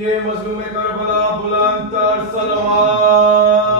ये मजलूम करबला बुलंद तर सलवात।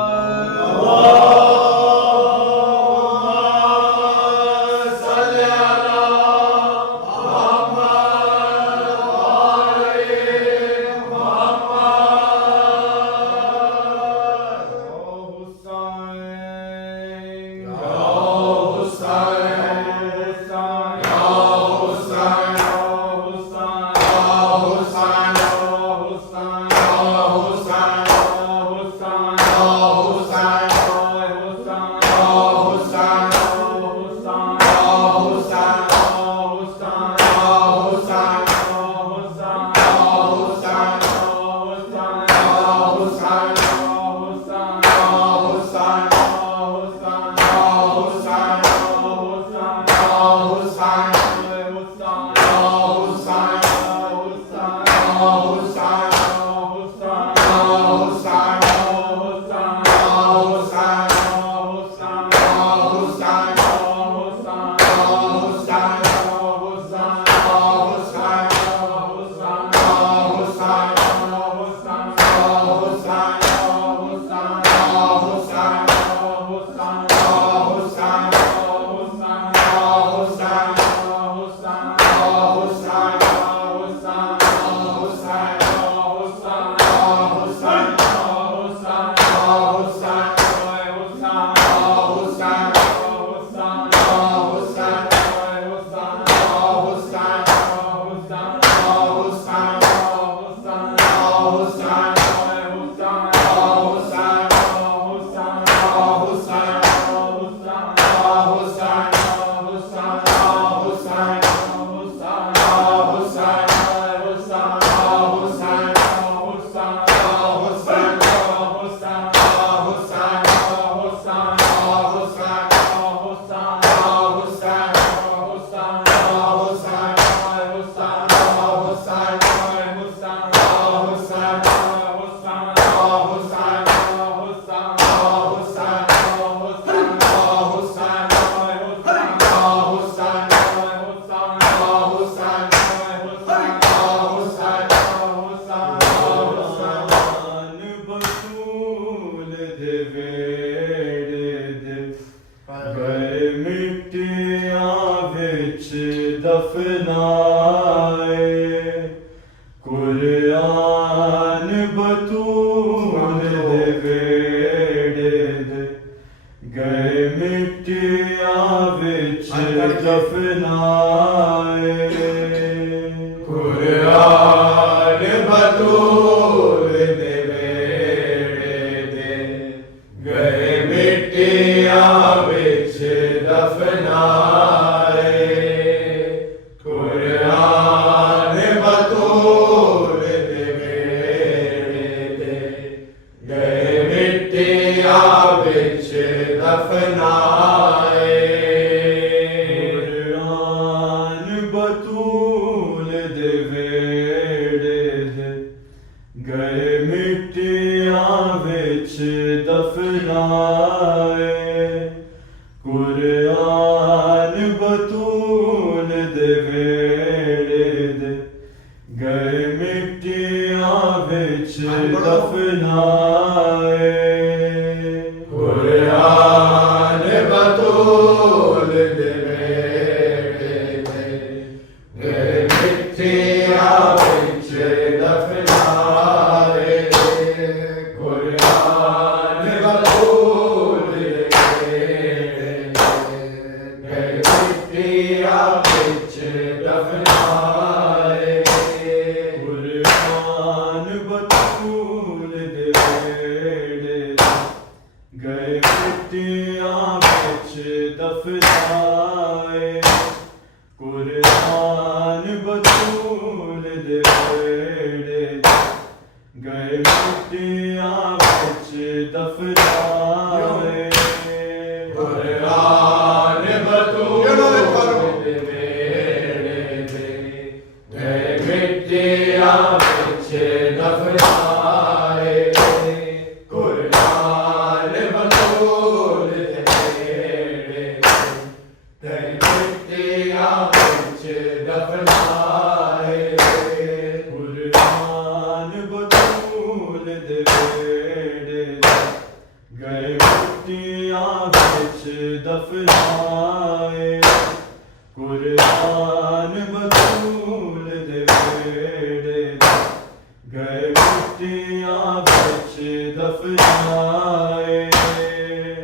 गए मिट्टियां बिच दफनाए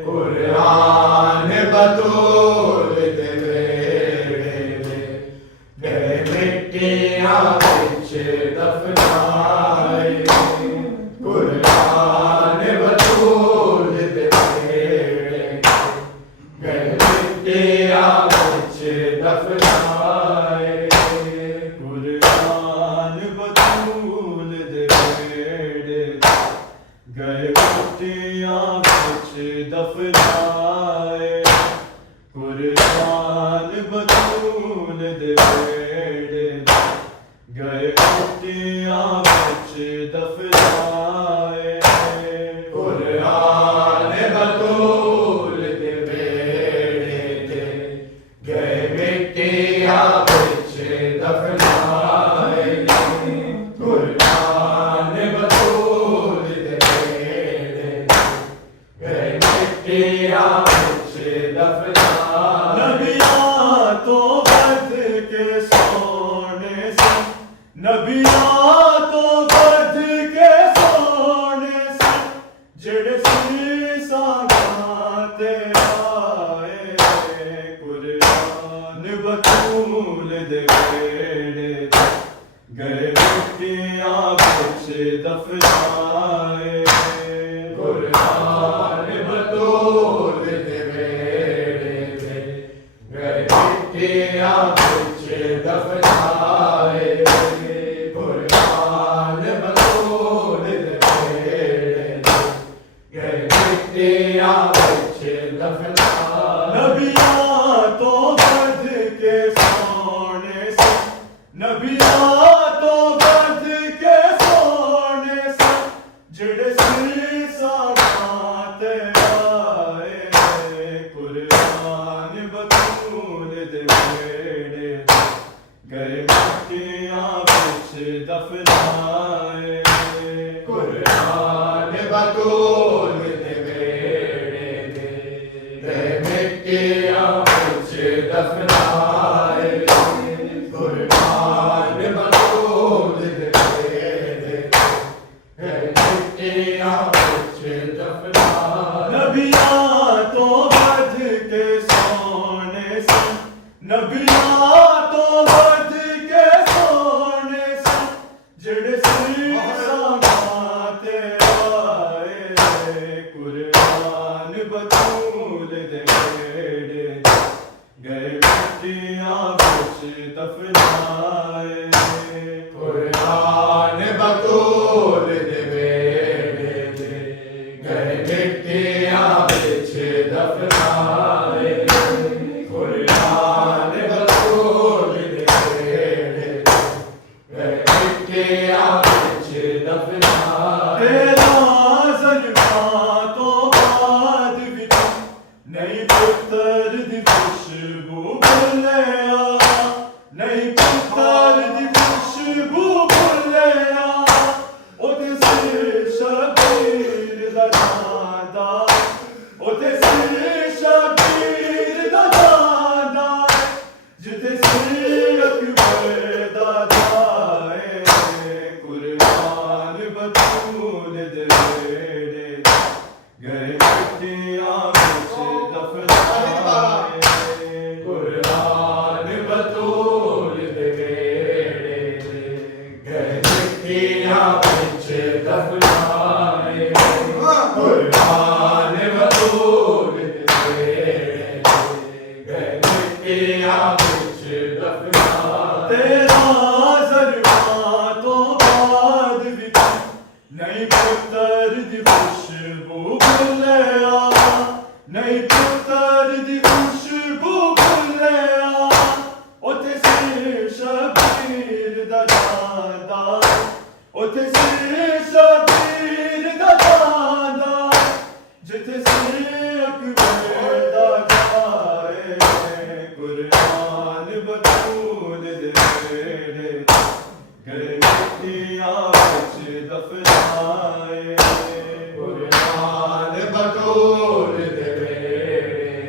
कुरान बतूल दे वेड़े गए मिट्टियां बिच दफनाए कुरान बतूल दे वेड़े गए मिट्टियां बिच दफनाए कुरान बतूल दे वेड़े गए मिट्टियां बिच दफनाए कुरान बतूल दे वेड़े गए मिट्टियां बिच दफनाए कुरान बतूल दे वेड़े गए मिट्टियां बिच दफनाए कुरान बतूल दे वेड़े गए मिट्टियां बिच दफनाए नबियां तो बद के सोने से नबियां तो बद के सोने से जेड़े सीसा गाते आए कुरान बतूल दे वेड़े गए मिट्टियां बिच दफनाए कुरान बतूल दे वेड़े गए मिट्टियां बिच दफनाए कुरान बतूल दे वेड़े गए मिट्टियां बिच दफनाए नबियां तो बद के सोने से नबियां तो बद के सोने से जेड़े सीसा गाते आए कुरान बतूल दे वेड़े गए मिट्टियां बिच दफनाए कुरान बतूल दे वेड़े गए मिट्टियां बिच दफनाए कुरान बतूल दे वेड़े गए मिट्टियां बिच दफनाए नबियां तो बद के सोने से नबियां तो बद के सोने से जेड़े सीसा गाते आए कुरान बतूल दे वेड़े गए मिट्टियां बिच दफनाए कुरान बतूल दे वेड़े गए मिट्टियां बिच दफनाए कुरान बतूल दे वेड़े गए मिट्टियां बिच दफनाए तेरा ज़ल्फ़ां तो बाद विच नहीं पुत्तर दी खुशबू भुल्लिया नहीं पुत्तर दी खुशबू भुल्लिया ओते सिर शबीर दा जांदा ओते सिर शबीर दा जांदा जिते सिर अकबर दा जाए कुरान बतूल दे वेड़े गए मिट्टियां बिच दफनाए कुरान बतूल दे वेड़े गए मिट्टियां बिच दफनाए कुरान बतूल दे वेड़े गए मिट्टियां बिच दफनाए तेरा ज़ल्फ़ां तो बाद विच नहीं पुत्तर दी खुशबू भुल्लिया नहीं पुत्तर दी खुशबू भुल्लिया ओते सिर शबीर दा जांदा ओते सिर शबीर दा जांदा जिते सिर अकबर दा जाए कुरान बतूल दे वेड़े गए मिट्टियां बिच दफनाए कुरान बतूल दे वेड़े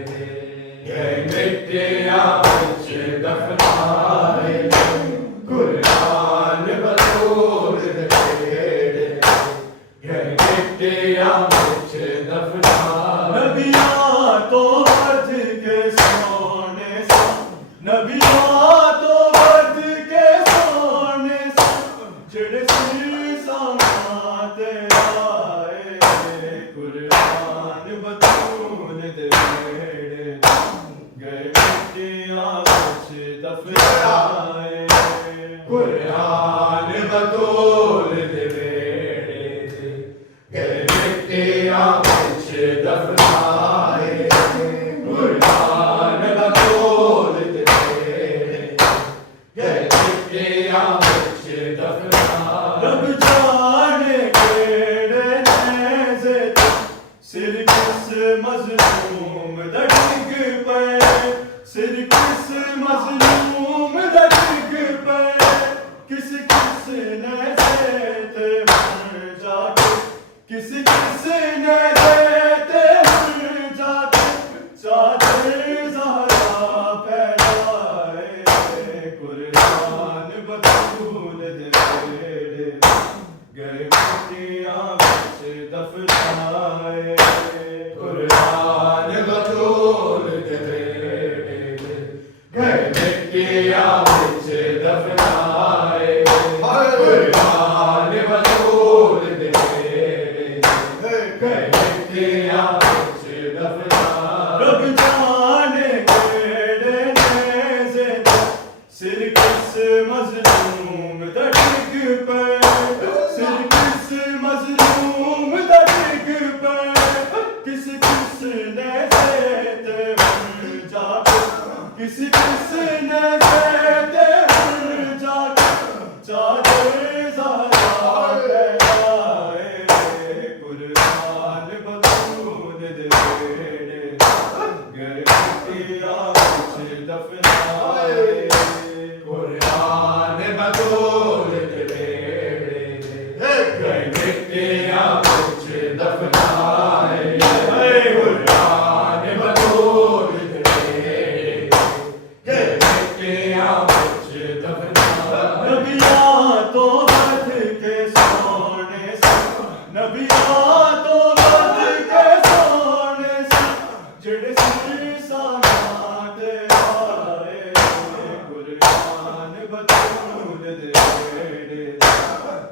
गए मिट्टियां बिच दफनाए कुरान बतूल दे ਜਿਹੜੇ ਸੀਸਾਂ ਤੇ ਆਏ ਕੁਰਬਾਨ ਬਤੂਲ ਦੇ ਵੇੜੇ ਗਏ ਮਿੱਟੀਆਂ ਵਿੱਚ ਦਫਨਾਏ ਕੁਰਬਾਨ ਬਤੂਲ ਦੇ ਵੇੜੇ ਗਏ ਮਿੱਟੀਆਂ ਵਿੱਚ ਦਫਨਾਏ ਕੁਰਬਾਨ ਬਤੂਲ ਦੇ ਵੇੜੇ ਗਏ ਮਿੱਟੀਆਂ ਵਿੱਚ ਦਫਨਾਏ ਰੱਬ ਜਾਣੇ ਕਿਹੜੇ ਨੇਜ਼ੇ ਸਿਰ ਕਿਸ ਮਜ਼ਲੂਮ ਦਾ ਡਿੱਗ ਪਏ ਸਿਰ ਕਿਸ ਮਜ਼ਲੂਮ ਦਾ ਡਿੱਗ ਪਏ ਕਿਸ ਨੇਜ਼ੇ ਤੇ ਹੁਣ ਜਾ ਕੇ ਕਿਸ ਨੇਜ਼ੇ ਤੇ ਹੁਣ ਜਾ ਕੇ ਚਾਦਰ ਜ਼ਹਰਾ ਫੈਲਾਏ ਕੁਰਬਾਨ ਬਤੂਲ ਦੇ ਵੇੜੇ ਗਏ ਮਿੱਟੀਆਂ ਵਿੱਚ ਦਫਨਾਏ ਕੁਰਬਾਨ ਬਤੂਲ ਦੇ ਵੇੜੇ ਗਏ ਮਿੱਟੀਆਂ ਵਿੱਚ ਦਫਨਾਏ ਕੁਰਬਾਨ ਬਤੂਲ ਦੇ ਵੇੜੇ ਗਏ ਮਿੱਟੀਆਂ ਵਿੱਚ ਦਫਨਾਏ ਰੱਬ ਜਾਣੇ ਕਿਹੜੇ ਨੇਜ਼ੇ ਸਿਰ ਕਿਸ ਮਜ਼ਲੂਮ ਦਾ ਡਿੱਗ ਪਏ ਸਿਰ ਕਿਸ ਮਜ਼ਲੂਮ ਦਾ ਡਿੱਗ ਪਏ ਕਿਸ ਨੇਜ਼ੇ ਤੇ ਹੁਣ ਜਾ ਕੇ ਕਿਸ ਨੇਜ਼ੇ ਤੇ ਹੁਣ ਜਾ ਕੇ ਚਾਦਰ ਜ਼ਹਰਾ ਫੈਲਾਏ ਕੁਰਬਾਨ ਬਤੂਲ ਦੇ ਵੇੜੇ ਗਏ ਮਿੱਟੀਆਂ ਵਿੱਚ ਦਫਨਾਏ ਕੁਰਬਾਨ ਬਤੂਲ ਦੇ ਵੇੜੇ ਗਏ ਮਿੱਟੀਆਂ ਵਿੱਚ ਦਫਨਾਏ ਕੁਰਬਾਨ ਬਤੂਲ ਦੇ ਵੇੜੇ ਗਏ ਮਿੱਟੀਆਂ ਵਿੱਚ ਦਫਨਾਏ ਨਬੀਆਂ ਤੋਂ ਵੱਧ ਕੇ ਸੋਹਣੇ ਸਨ ਨਬੀਆਂ ਤੋਂ ਵੱਧ ਕੇ ਸੋਹਣੇ ਸਨ ਜਿਹੜੇ ਸੀਸਾਂ ਤੇ ਆਏ ਕੁਰਬਾਨ ਬਤੂਲ ਦੇ ਵੇੜੇ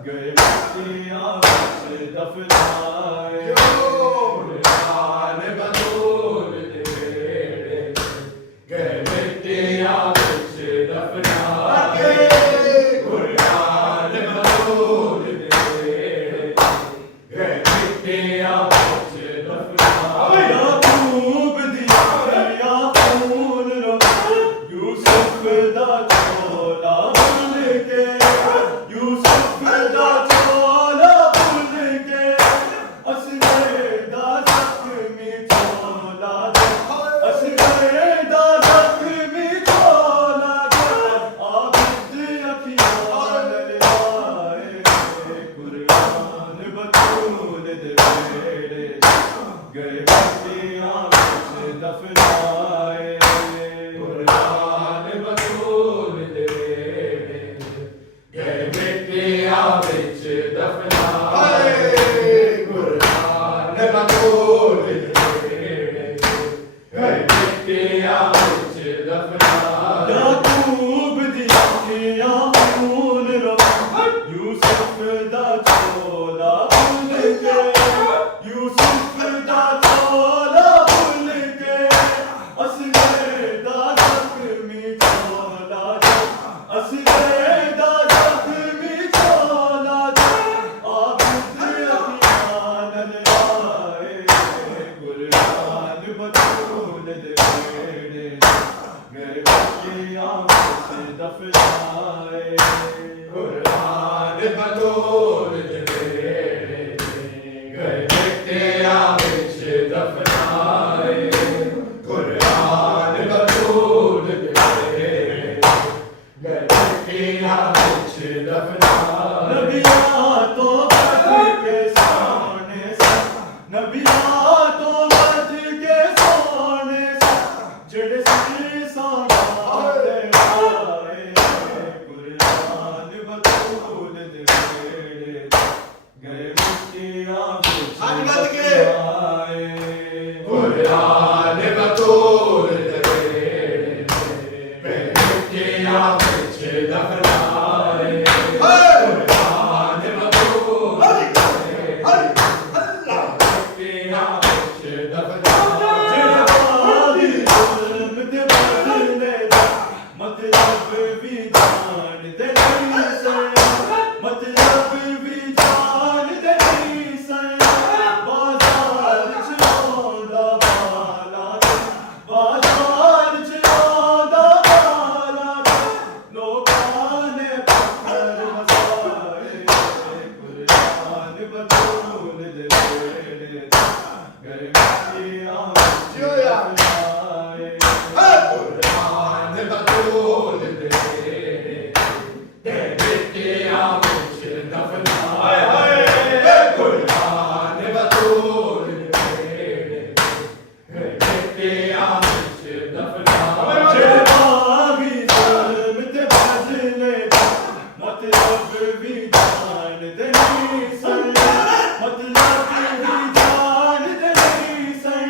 ਗਏ ਮਿੱਟੀਆਂ ਵਿੱਚ ਦਫਨਾਏ ਕੁਰਬਾਨ ਬਤੂਲ ਦੇ ਵੇੜੇ ਗਏ ਮਿੱਟੀਆਂ ਵਿੱਚ ਦਫਨਾਏ ਕੁਰਬਾਨ ਬਤੂਲ ਦੇ ਵੇੜੇ ਗਏ ਮਿੱਟੀਆਂ ਵਿੱਚ ਦਫਨਾਏ ਯਾਕੂਬ ਦੀ ਯਾਕੂਨ ਰੋ ਯੂਸੁਫ ਦਾ ਚੋਲਾ ਭੁੱਲ ਕੇ ਯੂਸੁਫ ਦਾ ਚੋਲਾ ਭੁੱਲ ਕੇ ਅਸਲੇ ਦਾ ਜ਼ਖਮੀ ਚੋਲਾ ਅਸਲੇ ਦਾ ਜ਼ਖਮੀ ਚੋਲਾ ਆਬਦ ਅੱਖੀਆਂ ਲਲਾਏ ਕੁਰਬਾਨ ਬਤੂਲ ਦੇ ਵੇੜੇ ਗਏ ਮਿੱਟੀਆਂ ਵਿੱਚ ਦਫਨਾਏ ਕੁਰਬਾਨ ਬਤੂਲ ਦੇ ਵੇੜੇ ਗਏ ਮਿੱਟੀਆਂ ਵਿੱਚ ਦਫਨਾਏ ਕੁਰਬਾਨ ਬਤੂਲ ਦੇ ਵੇੜੇ ਗਏ ਮਿੱਟੀਆਂ ਵਿੱਚ ਦਫਨਾਏ ਯਾਕੂਬ ਦੀ ਅੱਖੀਆਂ ਖੂਨ ਰੋ ਯੂਸੁਫ ਦਾ ਚੋਲਾ ਭੁੱਲ ਕੇ ਯੂਸੁਫ ਦਾ ਚੋਲਾ ਭੁੱਲ ਕੇ ਅਸਲੇ ਦਾ ਜ਼ਖਮੀ ਚੋਲਾ ਅਸਲੇ ਦਾ ਜ਼ਖਮੀ ਚੋਲਾ ਆਬਦ ਅੱਖੀਆਂ ਲਲਾਏ ਕੁਰਬਾਨ ਬਤੂਲ ਦੇ ਵੇੜੇ ਗਏ ਮਿੱਟੀਆਂ ਵਿੱਚ ਦਫਨਾਏ ਕੁਰਬਾਨ ਬਤੂਲ ਦੇ ਵੇੜੇ ਗਏ ਮਿੱਟੀਆਂ ਵਿੱਚ ਦਫਨਾਏ ਕੁਰਬਾਨ ਬਤੂਲ ਦੇ ਵੇੜੇ ਗਏ ਮਿੱਟੀਆਂ ਵਿੱਚ ਦਫਨਾਏ ਨਬੀਆਂ ਤੋਂ ਵੱਧ ਕੇ ਸੋਹਣੇ ਸਨ ਨਬੀਆਂ ਤੋਂ ਵੱਧ ਕੇ ਸੋਹਣੇ ਸਨ ਜਿਹੜੇ ਸੀਸਾਂ ਤੇ ਆਏ ਕੁਰਬਾਨ ਬਤੂਲ ਦੇ ਵੇੜੇ बतूल दे बेड़े गए मिट्टियां जियो यार। दफनाए कुरान बतूल दे गए मिट्टियां विच दफनाए कुरान बतूल दे गए मिट्टियां विच दफनाए जेड़े बागी ज़ुल्म ते बदले मतलब भी जानदे नहीं सन मतलब भी जानदे नहीं सन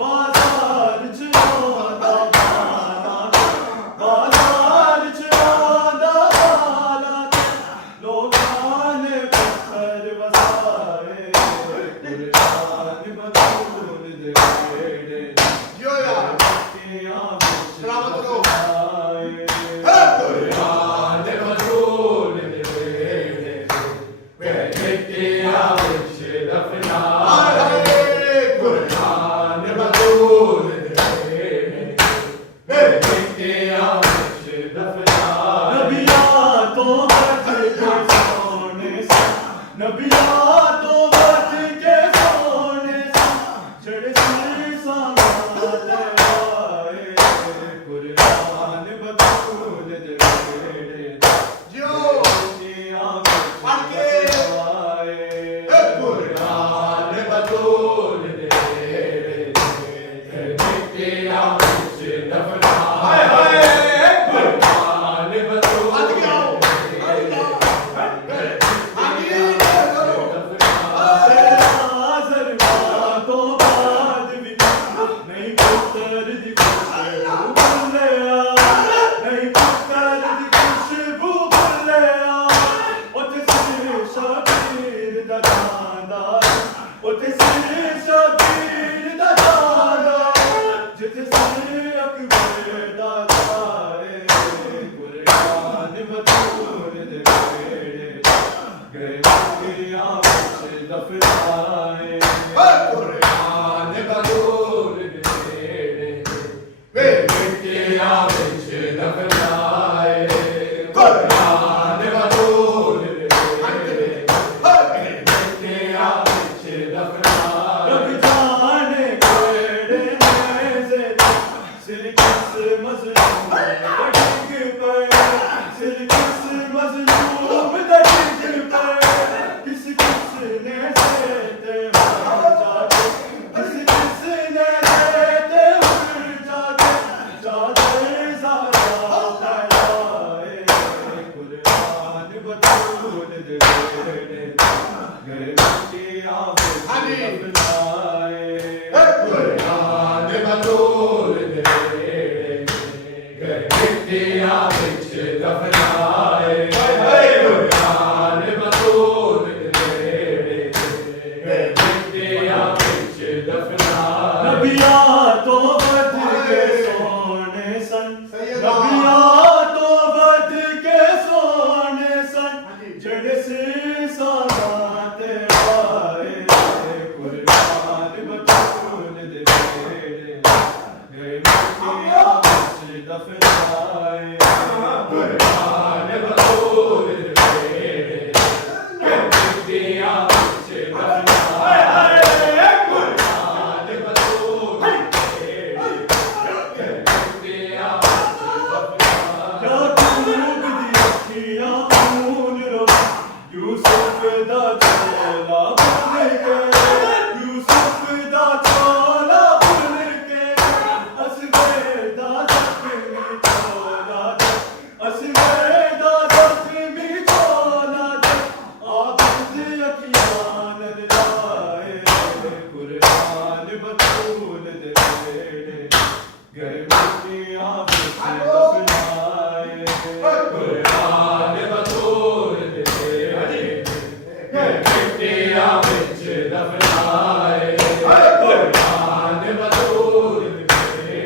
बाज़ार च आंदा बाला बाज़ार च आंदा बाला लोकां ने पत्थर वसाए कुरान बतूल दे बेड़े जियो यार। सलामत रहो। कुरान बतूल दे बेड़े गए मिट्टियां विच दफनाए कुरान बतूल दे बेड़े गए मिट्टियां विच दफनाए नबिया तो बच के सोने सा नबिया तो बच के सोने सा जड़े सिर सामाले आए कुरान बतूल दे बेड़े जियो। मिट्टियां पढ़ के। आए कुरान बतूल दे गए मिट्टियां विच दफनाए कुरान बतूल बच गया। दफनाए कुरान बतूल दे गए मिट्टियां विच दफनाए कुरान बतूल दे गए मिट्टियां विच दफनाए रब जाने केड़े नेज़े सिर किस मज़लूम दा डिग पे सिर किस मज़लूम दा डिग पे किस किस ने ते उड़ जाते किस किस ने ते उड़ जाते जाते ज़ारा फैलाए कुरान बतूल दे बेड़े गए मिट्टियां हाँ जी। विच दफनाए कुरान बतूल दे गए मिट्टियां विच दफनाए कुरान बतूल दे गए मिट्टियां विच दफनाए नबिया तो बच के सोने सन सैयदा। नबिया तो बच के सोने सन जड़े से साते आए कुरान बतूल दे बेड़े गए मिट्टियां विच दफनाए कुरान बतूल दे गए मिट्टियां विच दफनाए कुरान बतूल दे गए मिट्टियां विच दफनाए क्या डूब दी अखियां खून रो यूसुफ दा चोला भुल के यूसुफ दा चोला भुल के असगर दा जख्मी चोला असगर दा जख्मी चोला आबिद अखियां नर लाए कुरान बतूल दे बेड़े गए मिट्टियां विच दफनाए कुरान बतूल दे गए मिट्टियां विच दफनाए कुरान बतूल दे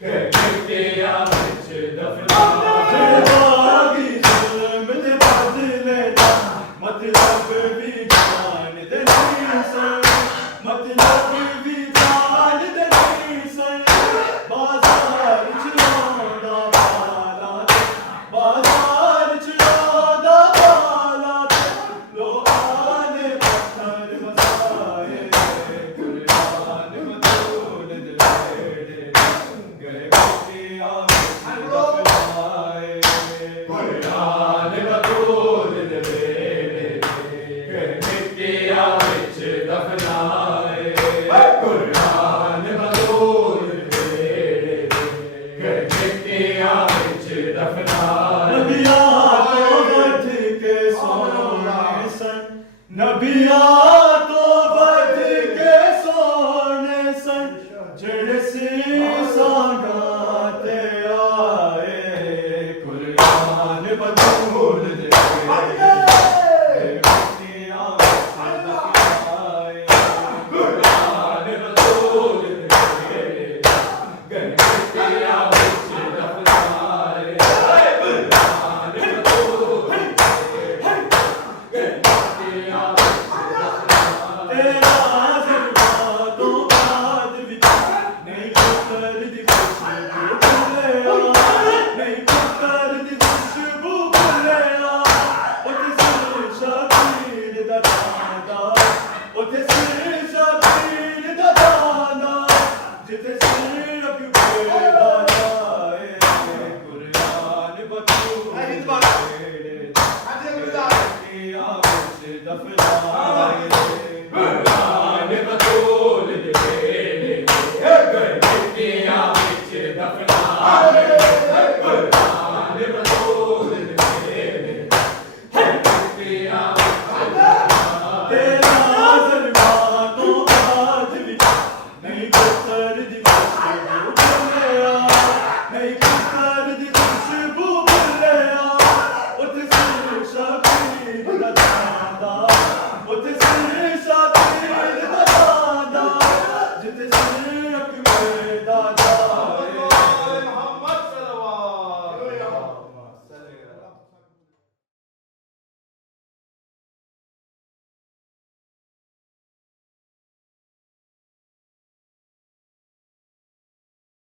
गए मिट्टियां विच दफनाए बागी ज़ुल्म दे बदले मतलब भी जानदे नहीं सन मतलब भी जानदे नहीं सन बाज़ार च आंदा बाला बाज़ार च आंदा बाला लोकां ने नबिया तो बद के सोने सन जड़सी सांगाते आए कुरान बतूल दे